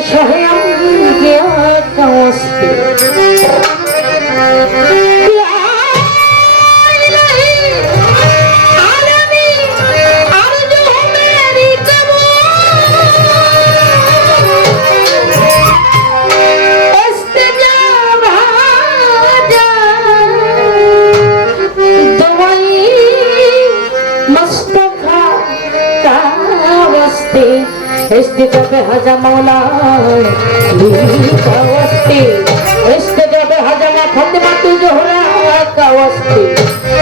شهيم يا كواسكي इष्ट जब हज मौला कवस्ती इष्ट जब हज खदमा तू जोहरा कवस्ती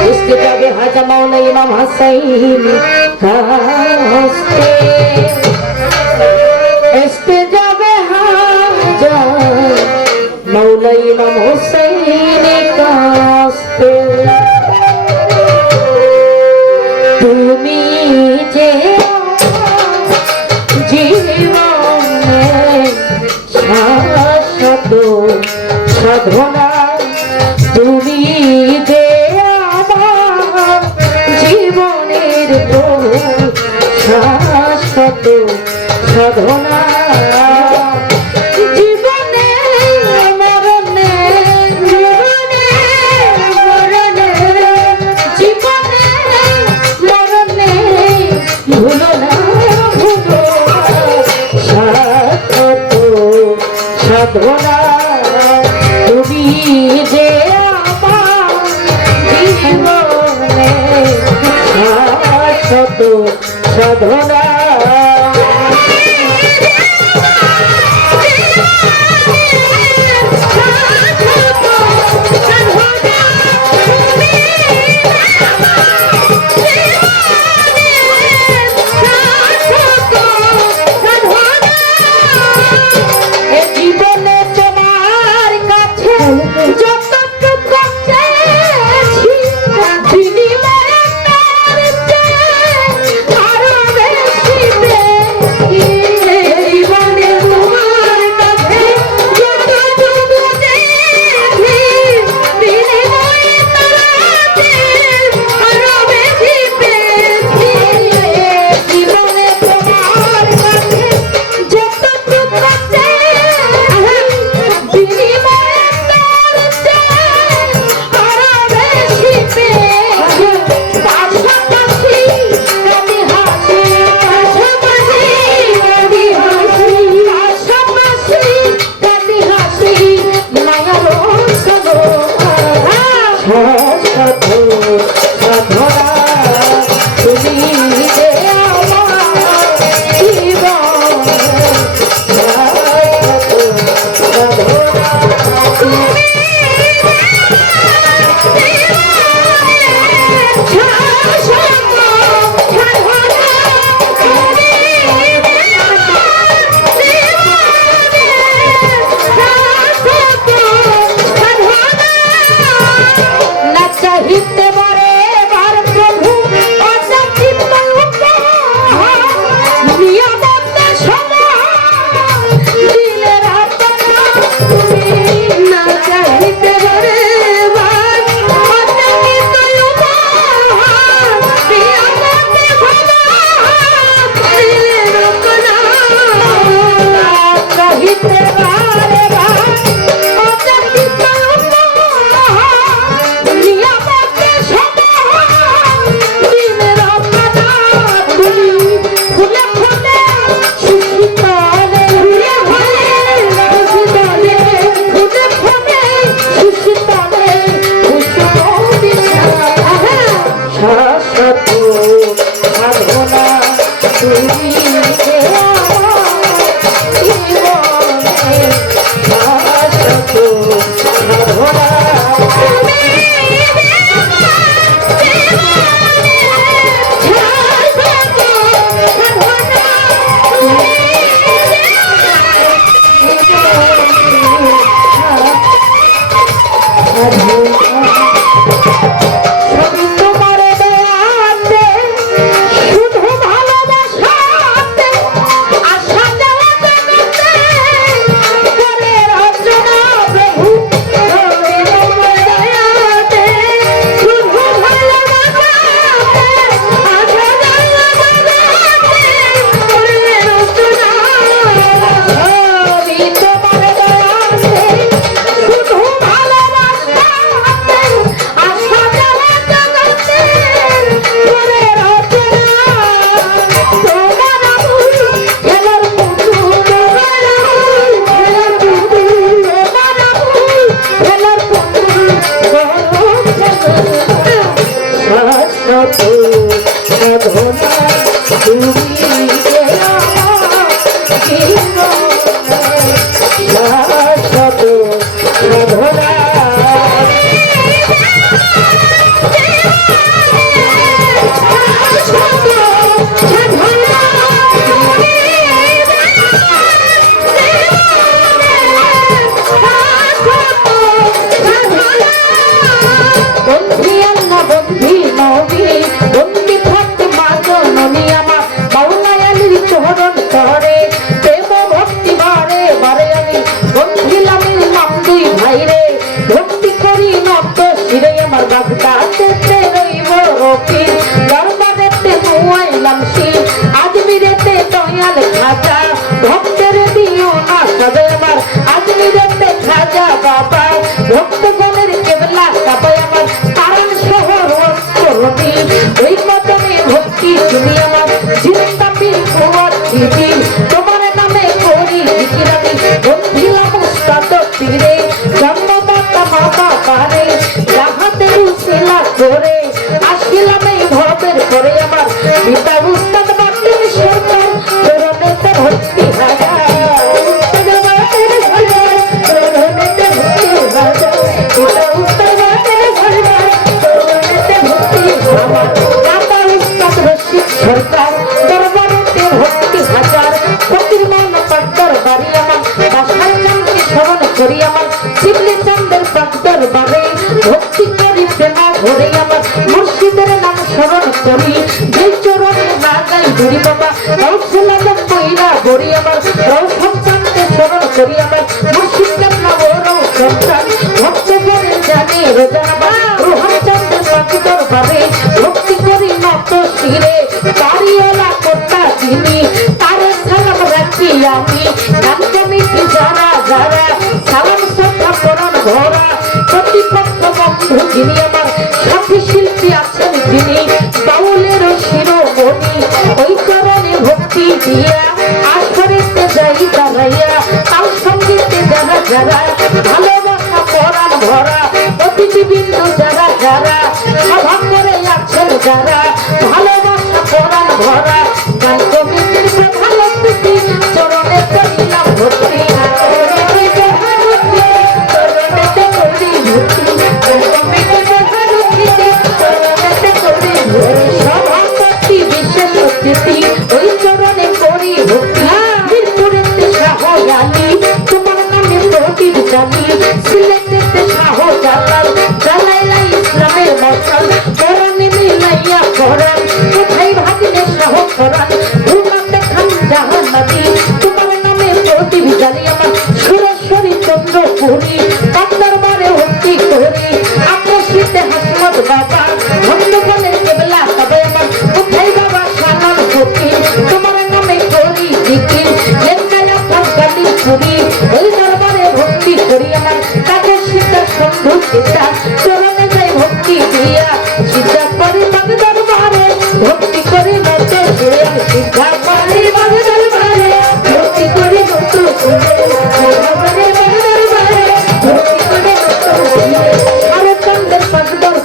इष्ट जब हज मौला इमाम हसैन कवस्ती इष्ट जब हज मौला इमाम हुसैन সাধনা করে। আসছিলাম এই ভবের করে আমার। পিতা মুর্শিদের নাম স্মরণ করি। যে চরণ লাগাই ধরি বাবা, রৌসুল আলম বইরা গড়ি আমার রৌ সন্তানকে স্মরণ করি আমার। মুর্শিদের নাম রৌ সন্তান ভক্তদের জানে রোজা আমার রোহন চন্দ্র পাখিতর ভাবে ভক্তি করি নত শিরে তারিওলা কর্তা তিনি তার সালাম রাখি আমি। Caralho!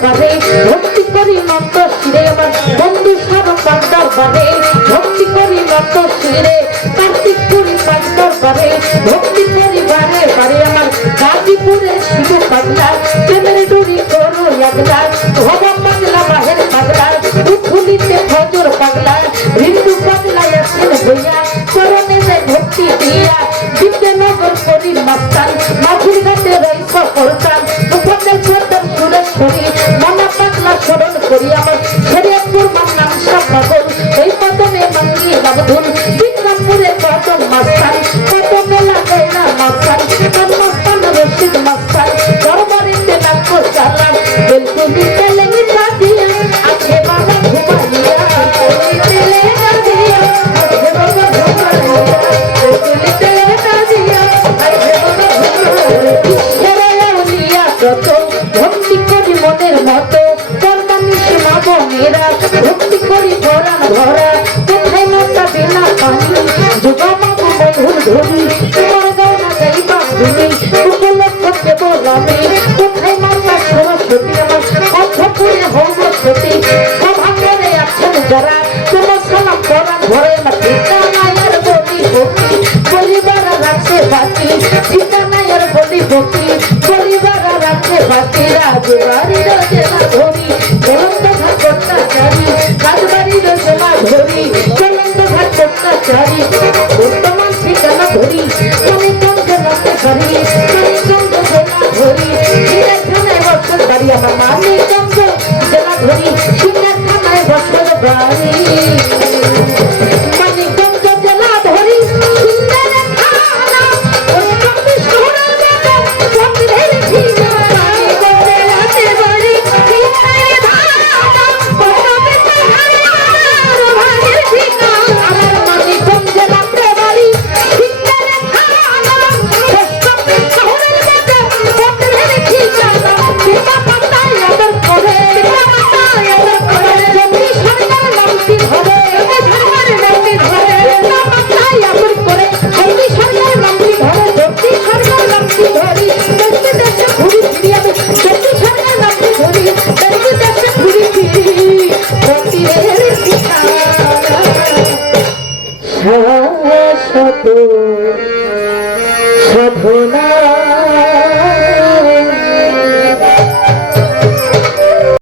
বাঁধে ভক্তি করি মাত্র শিরে আমার বন্ধু সারা পান্ডার বাঁধে ভক্তি করি মাত্র শিরে কার্তিক করি পান্ডার বাঁধে ভক্তি করি বারে বারে আমার গাজীপুরে শিশু পাগলা প্রেমের ডুরি করো লাগলা ভবা পাগলা বাহের পাগলা উঠুলিতে হজর পাগলা, হিন্দু পাগলা আসেন হইয়া করণে যায় ভক্তি দিয়া দিব্যনগর করি মাস্তান মাঝির ঘাটে রইস করতাম categoría